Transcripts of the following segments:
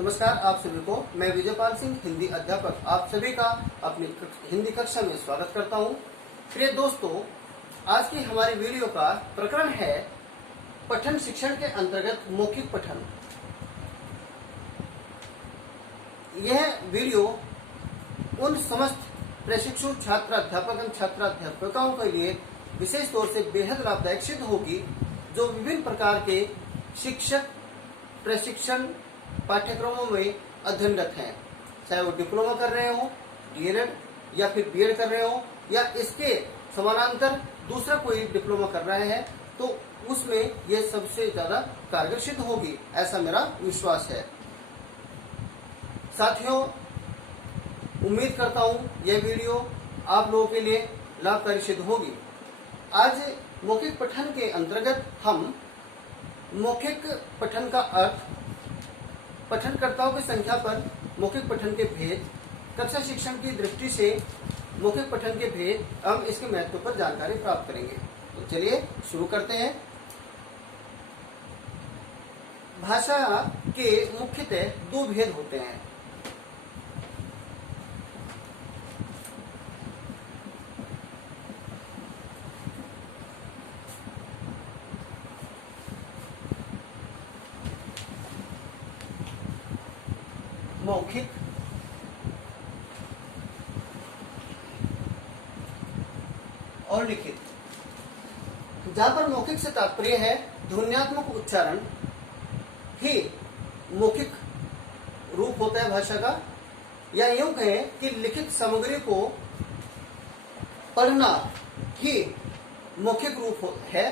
नमस्कार आप सभी को। मैं विजयपाल सिंह, हिंदी अध्यापक, आप सभी का अपनी हिंदी कक्षा में स्वागत करता हूं। प्रिय दोस्तों, आज की हमारी वीडियो का प्रकरण है पठन शिक्षण के अंतर्गत मौखिक पठन। यह वीडियो उन समस्त प्रशिक्षु छात्राध्यापक एवं छात्राध्यापिकाओं के लिए विशेष तौर से बेहद लाभदायक सिद्ध होगी, जो विभिन्न प्रकार के शिक्षक प्रशिक्षण पाठ्यक्रमों में अध्ययनरत हैं, चाहे वो डिप्लोमा कर रहे हो, डीएलएड या फिर बीएड कर रहे हो, या इसके समानांतर दूसरा कोई डिप्लोमा कर रहे हैं, तो उसमें ये सबसे ज्यादा कारगर सिद्ध होगी, ऐसा मेरा विश्वास है। साथियों, उम्मीद करता हूँ यह वीडियो आप लोगों के लिए लाभकारी सिद्ध होगी। आज मौखिक पठन के अंतर्गत हम मौखिक पठन का अर्थ, पठनकर्ताओं की संख्या पर मौखिक पठन के भेद, कक्षा शिक्षण की दृष्टि से मौखिक पठन के भेद एवं इसके महत्व पर जानकारी प्राप्त करेंगे। तो चलिए शुरू करते हैं। भाषा के मुख्यतः दो भेद होते हैं। मौखिक और लिखित। जहां पर मौखिक से तात्पर्य है ध्वन्यात्मक उच्चारण ही मौखिक रूप होता है भाषा का, या यूं कहें कि लिखित सामग्री को पढ़ना ही मौखिक रूप है।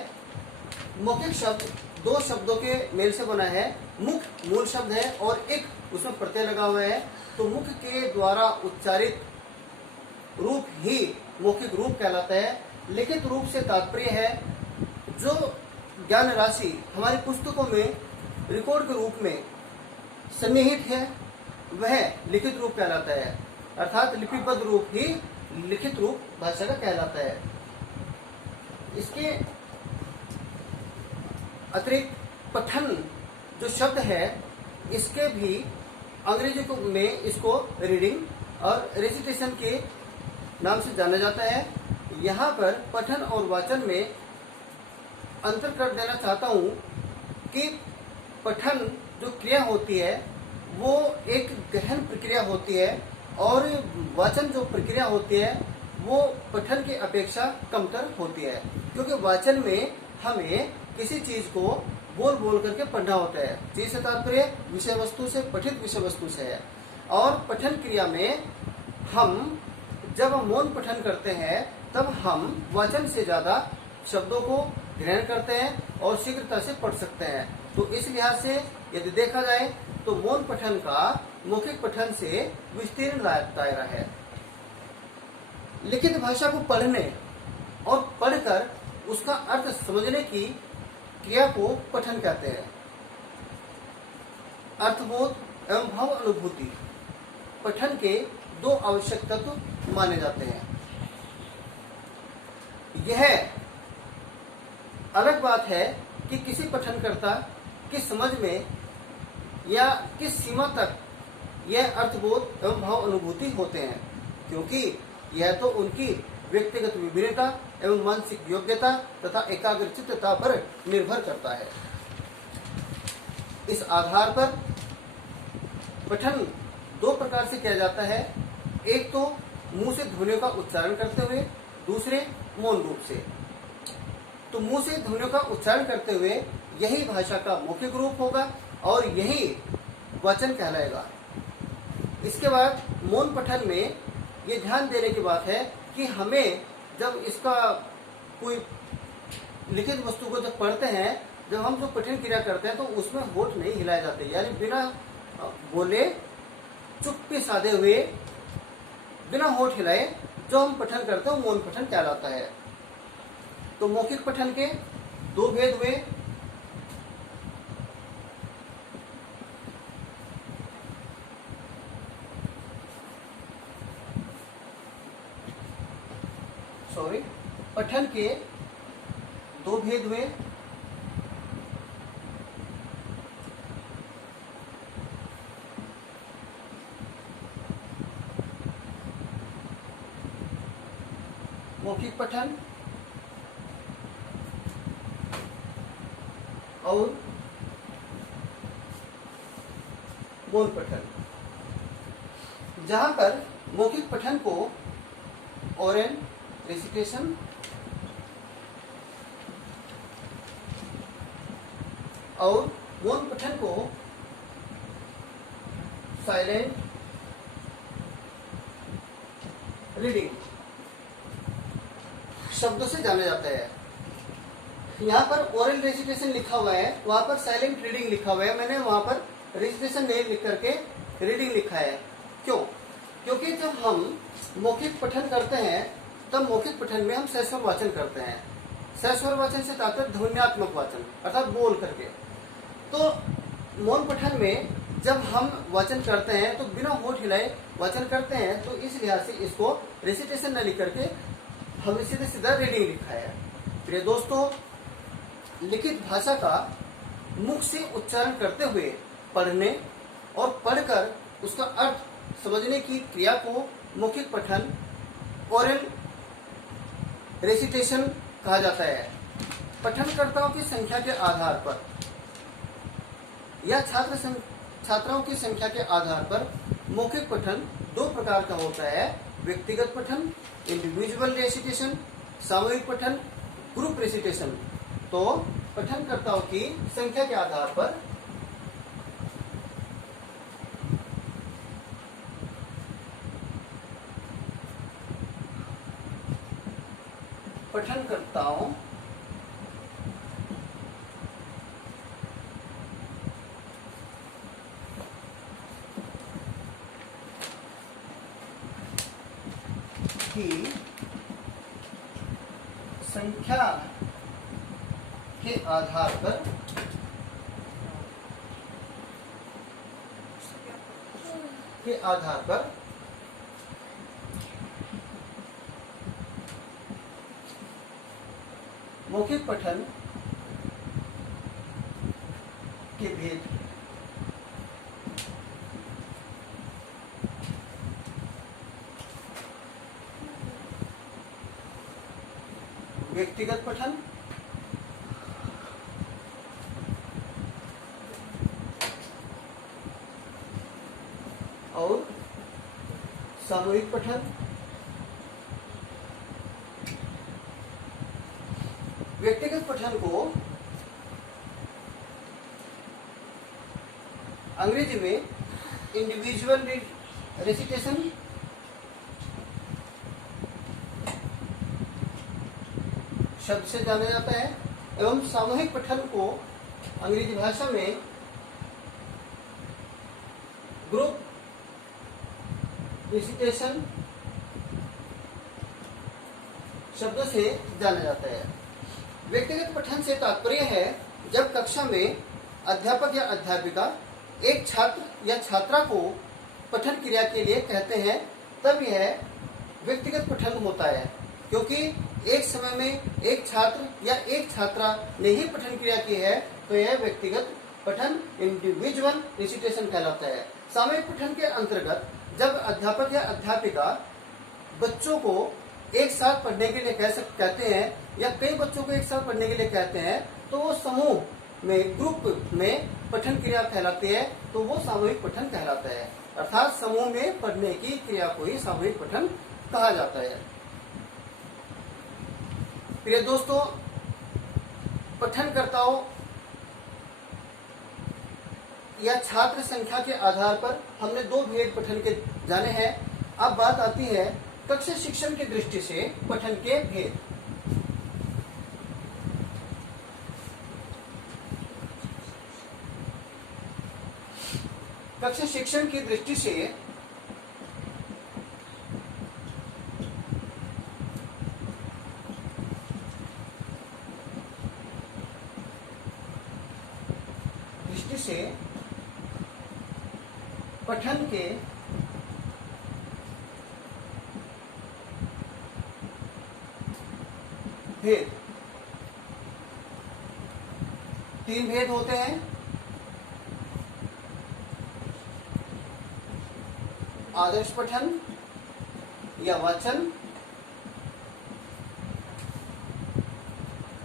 मौखिक शब्द दो शब्दों के मेल से बना है। मुख मूल शब्द है और एक उसमें प्रत्यय लगा हुआ है, तो मुख के द्वारा उच्चारित रूप ही मौखिक रूप कहलाता है। लिखित रूप से तात्पर्य है जो ज्ञान राशि हमारी पुस्तकों में रिकॉर्ड के रूप में सन्निहित है, वह लिखित रूप कहलाता है। अर्थात लिपिबद्ध रूप ही लिखित रूप भाषा का कहलाता है। इसके अतिरिक्त पठन जो शब्द है, इसके भी अंग्रेजी में इसको रीडिंग और रेसिटेशन के नाम से जाना जाता है। यहाँ पर पठन और वाचन में अंतर कर देना चाहता हूँ कि पठन जो क्रिया होती है वो एक गहन प्रक्रिया होती है, और वाचन जो प्रक्रिया होती है वो पठन की अपेक्षा कमतर होती है, क्योंकि वाचन में हमें किसी चीज को बोल बोल करके पढ़ना होता है। चीज से तात्पर्य विषय वस्तु से, पठित विषय वस्तु से है। और पठन क्रिया में हम जब मौन पठन करते हैं तब हम वाचन से ज्यादा शब्दों को ग्रहण करते हैं और शीघ्रता से पढ़ सकते हैं। तो इस लिहाज से यदि देखा जाए तो मौन पठन का मौखिक पठन से विस्तीर्ण दायरा है। लिखित भाषा को पढ़ने और पढ़कर उसका अर्थ समझने की क्रिया को पठन कहते हैं। अर्थबोध एवं भाव अनुभूति पठन के दो आवश्यक तत्व माने जाते हैं। यह अलग बात है कि किसी पठनकर्ता की समझ में या किस सीमा तक यह अर्थबोध एवं भाव अनुभूति होते हैं, क्योंकि यह तो उनकी व्यक्तिगत विभिन्नता एवं मानसिक योग्यता तथा एकाग्रचित्तता पर निर्भर करता है। इस आधार पर पठन दो प्रकार से किया जाता है। एक तो मुंह से ध्वनियों का उच्चारण करते हुए, दूसरे मौन रूप से। तो मुंह से ध्वनियों का उच्चारण करते हुए यही भाषा का मौखिक रूप होगा और यही वचन कहलाएगा। इसके बाद मौन पठन में ये ध्यान देने की बात है कि हमें जब इसका कोई लिखित वस्तु को जब पढ़ते हैं, जब हम जो पठन क्रिया करते हैं तो उसमें होठ नहीं हिलाए जाते, यानी बिना बोले चुप्पी साधे हुए बिना होठ हिलाए जो हम पठन करते हैं वो मौन पठन कहलाता है। तो मौखिक पठन के दो भेद हुए। पठन के दो भेद हुए। मौखिक पठन और मौन पठन। जहां पर मौखिक पठन को ओरल रेसिटेशन और मौन पठन को साइलेंट रीडिंग शब्दों से जाना जाता है। यहाँ पर ओरल रेसिटेशन लिखा हुआ है, वहां पर साइलेंट रीडिंग लिखा हुआ है। मैंने वहां पर रेसिटेशन नहीं लिख करके रीडिंग लिखा है। क्यों? क्योंकि जब हम मौखिक पठन करते हैं तब मौखिक पठन में हम सहस्वर वाचन करते हैं। सहस्वर वाचन से तात्पर्य ध्वन्यात्मक वाचन अर्थात बोल करके। तो मौन पठन में जब हम वाचन करते हैं तो बिना होठ हिलाए वाचन करते हैं, तो इस लिहाज से इसको रेसिटेशन न लिख करके हमने सीधे सीधा रीडिंग लिखा है। प्रिय दोस्तों, लिखित भाषा का मुख से उच्चारण करते हुए पढ़ने और पढ़कर उसका अर्थ समझने की क्रिया को मौखिक पठन ओरल रेसिटेशन कहा जाता है। पठनकर्ताओं की संख्या के आधार पर या छात्राओं की संख्या के आधार पर मौखिक पठन दो प्रकार का होता है। व्यक्तिगत पठन इंडिविजुअल रेसिटेशन, सामूहिक पठन ग्रुप रेसिटेशन। तो पठनकर्ताओं की संख्या के आधार पर पठनकर्ताओं की संख्या के आधार पर मौखिक पठन के भेद व्यक्तिगत पठन और सामूहिक पठन। व्यक्तिगत पठन को अंग्रेजी में इंडिविजुअल रेसिटेशन शब्द से जाना जाता है एवं सामूहिक पठन को अंग्रेजी भाषा में ग्रुप रेसिटेशन शब्दों से जाना जाता है। व्यक्तिगत पठन से तात्पर्य है जब कक्षा में अध्यापक या अध्यापिका एक छात्र या छात्रा को पठन क्रिया के लिए कहते हैं, तब यह व्यक्तिगत पठन होता है। क्योंकि एक समय में एक छात्र या एक छात्रा ने ही पठन क्रिया की है, तो यह व्यक्तिगत पठन इंडिविजुअल रेसिटेशन कहलाता है। सामूहिक पठन के अंतर्गत जब अध्यापक या अध्यापिका बच्चों को एक साथ पढ़ने के लिए कहते हैं या कई बच्चों को एक साथ पढ़ने के लिए कहते हैं, तो वो समूह में ग्रुप में पठन क्रिया कहलाती है, तो वो सामूहिक पठन कहलाता है। अर्थात समूह में पढ़ने की क्रिया को ही सामूहिक पठन कहा जाता है। प्रिय दोस्तों, पठनकर्ताओं या छात्र संख्या के आधार पर हमने दो भेद पठन के जाने हैं। अब बात आती है कक्षा शिक्षण की दृष्टि से पठन के भेद। कक्षा शिक्षण की दृष्टि से पठन के भेद तीन भेद होते हैं। आदर्श पठन या वाचन,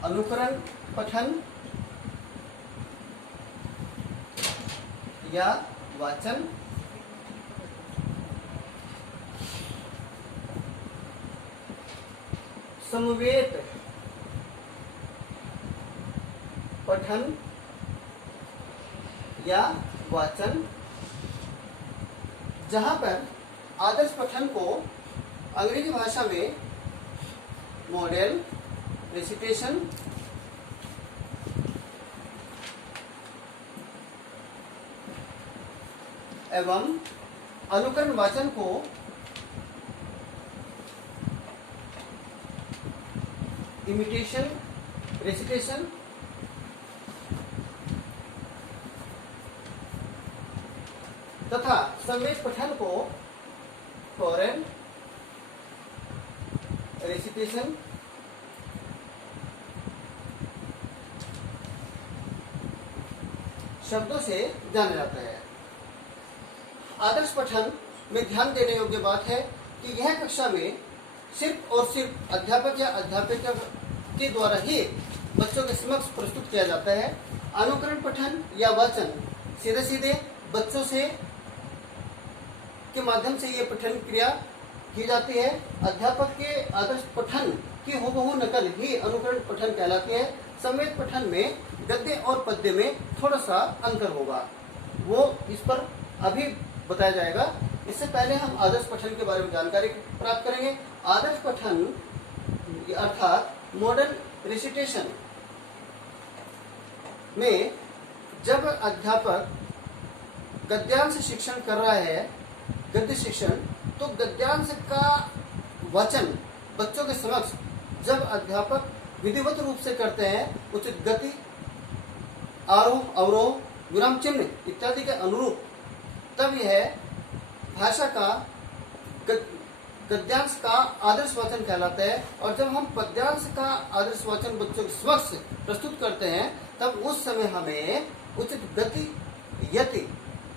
अनुकरण पठन या वाचन, समवेत पठन या वाचन, जहां पर आदर्श पठन को अंग्रेजी भाषा में मॉडल रेसिटेशन एवं अनुकरण वाचन को इमिटेशन रेसिटेशन तथा संवेद पठन को कोरल रेसिटेशन शब्दों से जाना जाता है। आदर्श पठन में ध्यान देने योग्य बात है कि यह कक्षा में सिर्फ और सिर्फ अध्यापक या अध्यापिका के द्वारा ही बच्चों के समक्ष प्रस्तुत किया जाता है। अनुकरण पठन या वाचन सीधे सीधे बच्चों से के माध्यम से ये पठन क्रिया की जाती है। अध्यापक के आदर्श पठन की हूबहू नकल ही अनुकरण पठन कहलाती है। संवेद पठन में गद्य और पद्य में थोड़ा सा अंतर होगा, वो इस पर अभी बताया जाएगा। इससे पहले हम आदर्श पठन के बारे में जानकारी प्राप्त करेंगे। आदर्श पठन अर्थात मॉडल रेसिटेशन में जब अध्यापक गद्यांश शिक्षण कर रहा है, गद्य शिक्षण, तो गद्यांश का वचन बच्चों के समक्ष जब अध्यापक विधिवत रूप से करते हैं, उचित गति, आरोह अवरोह, विराम चिन्ह इत्यादि के अनुरूप, तब यह भाषा का गद्यांश का आदर्श वाचन कहलाता है। और जब हम पद्यांश का आदर्श वाचन बच्चों के समक्ष प्रस्तुत करते हैं, तब उस समय हमें उचित गति, यति,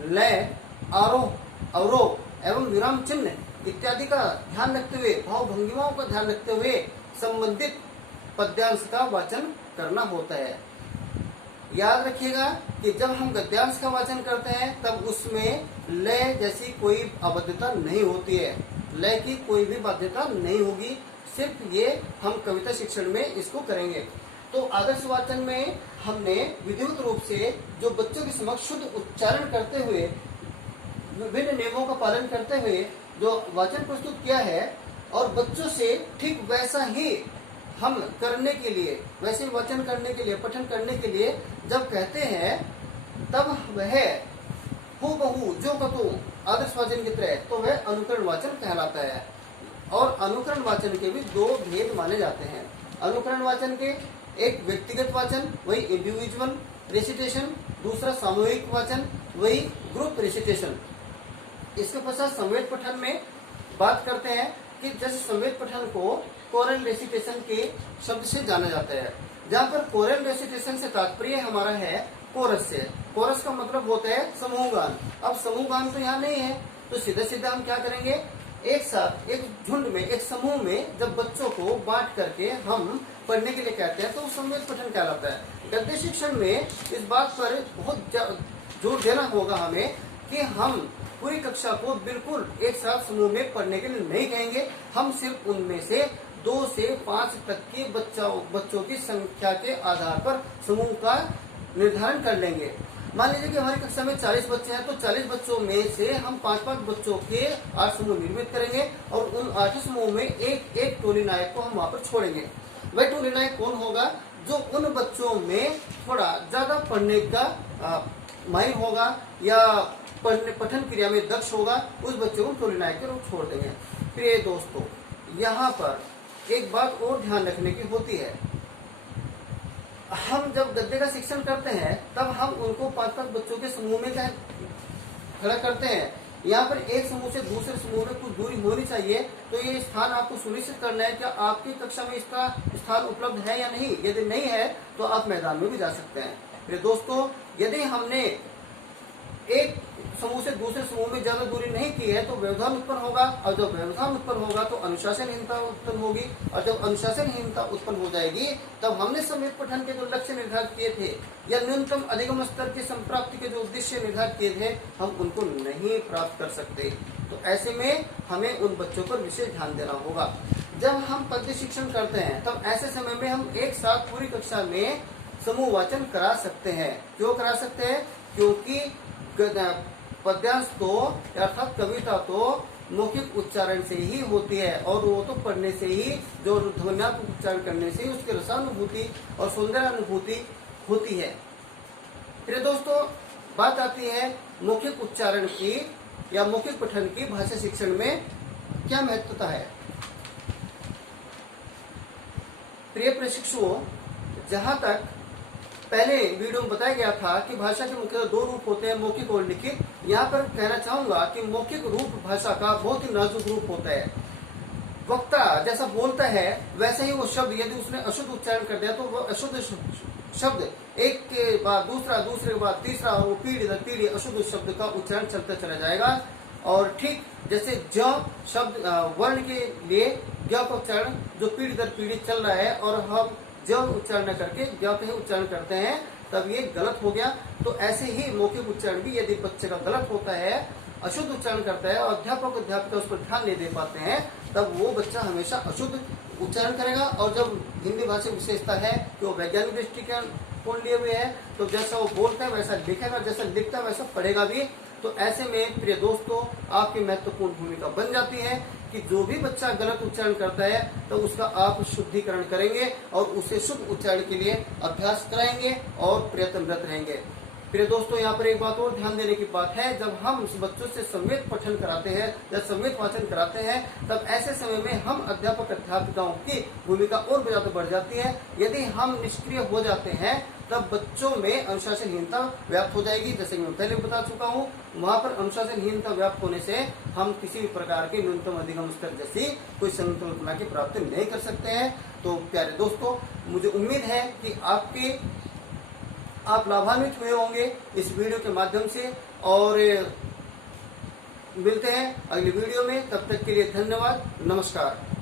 लय, आरोह अवरोह एवं विराम चिन्ह इत्यादि का ध्यान रखते हुए, भाव भंगिमाओं का ध्यान रखते हुए संबंधित पद्यांश का वाचन करना होता है। याद रखिएगा कि जब हम गद्यांश का वाचन करते हैं तब उसमें लय जैसी कोई अबद्धता नहीं होती है, लय की कोई भी बाध्यता नहीं होगी, सिर्फ ये हम कविता शिक्षण में इसको करेंगे। तो आदर्श वाचन में हमने विधिवत रूप से जो बच्चों के समक्ष शुद्ध उच्चारण करते हुए, विभिन्न नियमों का पालन करते हुए जो वाचन प्रस्तुत किया है, और बच्चों से ठीक वैसा ही हम करने के लिए, वैसे वाचन करने के लिए, पठन करने के लिए जब कहते हैं, तब वह हूबहू जो कतु आदर्श वाचन की तरह, तो वह अनुकरण वाचन कहलाता है। और अनुकरण वाचन के भी दो भेद माने जाते हैं। अनुकरण वाचन के एक व्यक्तिगत वाचन, वही इंडिविजुअल रेसिटेशन, दूसरा सामूहिक वाचन, वही ग्रुप रेसिटेशन। इसके पश्चात संवेद पठन में बात करते हैं कि जैसे संवेद पठन को कोरल रेसिटेशन के शब्द से जाना जाता है, जहाँ पर कोरल रेसिटेशन से तात्पर्य हमारा है कोरस से। कोरस का मतलब होता है समूह गान। अब समूह गान तो यहाँ नहीं है, तो सीधे सीधे हम क्या करेंगे, एक साथ एक झुंड में, एक समूह में जब बच्चों को बांट करके हम पढ़ने के लिए कहते हैं, तो संवेद पठन कहलाता है। गद्य शिक्षण में इस बात पर बहुत जोर देना होगा हमें कि हम पूरी कक्षा को बिल्कुल एक साथ समूह में पढ़ने के लिए नहीं कहेंगे। हम सिर्फ उनमें से 2 से 5 तक के बच्चों की संख्या के आधार पर समूह का निर्धारण कर लेंगे। मान लीजिए कि हमारी कक्षा में 40 बच्चे हैं, तो 40 बच्चों में से हम 5-5 बच्चों के 8 समूह निर्मित करेंगे, और उन 8 समूह में एक एक टोली नायक को हम वहाँ पर छोड़ेंगे। वह टोली नायक कौन होगा, जो उन बच्चों में थोड़ा ज्यादा पढ़ने का माहिर होगा या पठन क्रिया में दक्ष होगा, उस बच्चों को टोली नायक के रूप छोड़ देंगे। प्रिय दोस्तों, यहाँ पर एक बात और ध्यान रखने की होती है। हम जब गद्य का शिक्षण करते हैं, तब हम उनको 5-5 बच्चों के समूह में खड़ा करते हैं। यहाँ पर एक समूह से दूसरे समूह में कुछ दूरी होनी चाहिए, तो ये स्थान आपको सुनिश्चित करना है कि आपकी कक्षा में इसका स्थान उपलब्ध है या नहीं। यदि नहीं है तो आप मैदान में भी जा सकते हैं। फिर दोस्तों, यदि हमने एक समूह से दूसरे समूह में ज्यादा दूरी नहीं की है तो व्यवधान उत्पन्न होगा, और जब व्यवधान उत्पन्न होगा तो अनुशासनहीनता उत्पन्न होगी, और जब अनुशासनहीनता उत्पन्न हो जाएगी तब हमने समेत पठन के जो लक्ष्य निर्धारित किए थे या न्यूनतम अधिगम स्तर की संप्राप्ति के जो उद्देश्य निर्धारित किए थे हम उनको नहीं प्राप्त कर सकते। तो ऐसे में हमें उन बच्चों पर विशेष ध्यान देना होगा। जब हम पद्य शिक्षण करते हैं तब ऐसे समय में हम एक साथ पूरी कक्षा में समूह वाचन करा सकते हैं। क्यों करा सकते हैं? क्योंकि पद्यांश तो अर्थात कविता तो मौखिक उच्चारण से ही होती है, और वो तो पढ़ने से ही, जो ध्वन्यात्मक उच्चारण करने से ही उसकी रसानुभूति और सौंदर्यानुभूति होती है। फिर दोस्तों बात आती है मौखिक उच्चारण की या मौखिक पठन की भाषा शिक्षण में क्या महत्वता है। प्रिय प्रशिक्षुओं, जहां तक पहले वीडियो में बताया गया था कि भाषा के मुख्य दो रूप होते हैं, मौखिक और लिखित। यहाँ पर कहना चाहूंगा कि मौखिक रूप भाषा का बहुत ही नाजुक रूप होता है। वक्ता जैसा बोलता है वैसे ही वो शब्द यदि उसने अशुद्ध उच्चारण कर दिया तो वो अशुद्ध शब्द एक के बाद दूसरा, दूसरे के बाद तीसरा, और वो पीढ़ी दर पीढ़ी अशुद्ध शब्द का उच्चारण चलता चला जाएगा। और ठीक जैसे ज शब्द वर्ण के लिए ज का उच्चारण जो पीढ़ी दर पीढ़ी चल रहा है और हम ज उच्चारण करके ज का ही उच्चारण करते हैं तब ये गलत हो गया। तो ऐसे ही मौखिक उच्चारण भी यदि बच्चे का गलत होता है, अशुद्ध उच्चारण करता है और अध्यापक अध्यापिका उस पर ध्यान नहीं दे पाते हैं, तब वो बच्चा हमेशा अशुद्ध उच्चारण करेगा। और जब हिंदी भाषा की विशेषता है कि वो वैज्ञानिक दृष्टिकोण लिए हुए है, तो जैसा वो बोलता है वैसा लिखेगा, जैसा लिखता है वैसा पढ़ेगा भी। तो ऐसे में प्रिय दोस्तों आपकी महत्वपूर्ण भूमिका बन जाती है कि जो भी बच्चा गलत उच्चारण करता है तो उसका आप शुद्धिकरण करेंगे और उसे शुद्ध उच्चारण के लिए अभ्यास कराएंगे और प्रयत्नरत रहेंगे। प्रिय दोस्तों, यहाँ पर एक बात और ध्यान देने की बात है, जब हम उस बच्चों से संवेद पठन कराते हैं या संवेद वाचन कराते हैं तब ऐसे समय में हम अध्यापक अध्यापिकाओं की भूमिका और भी ज्यादा बढ़ जाती है। यदि हम निष्क्रिय हो जाते हैं तब बच्चों में अनुशासनहीनता व्याप्त हो जाएगी। जैसे कि मैं पहले बता चुका हूँ, वहां पर अनुशासनहीनता व्याप्त होने से हम किसी भी प्रकार के न्यूनतम अधिगम स्तर जैसी कोई संकल्पना की प्राप्ति नहीं कर सकते हैं। तो प्यारे दोस्तों, मुझे उम्मीद है कि आप लाभान्वित हुए होंगे इस वीडियो के माध्यम से, और मिलते हैं अगली वीडियो में। तब तक के लिए धन्यवाद, नमस्कार।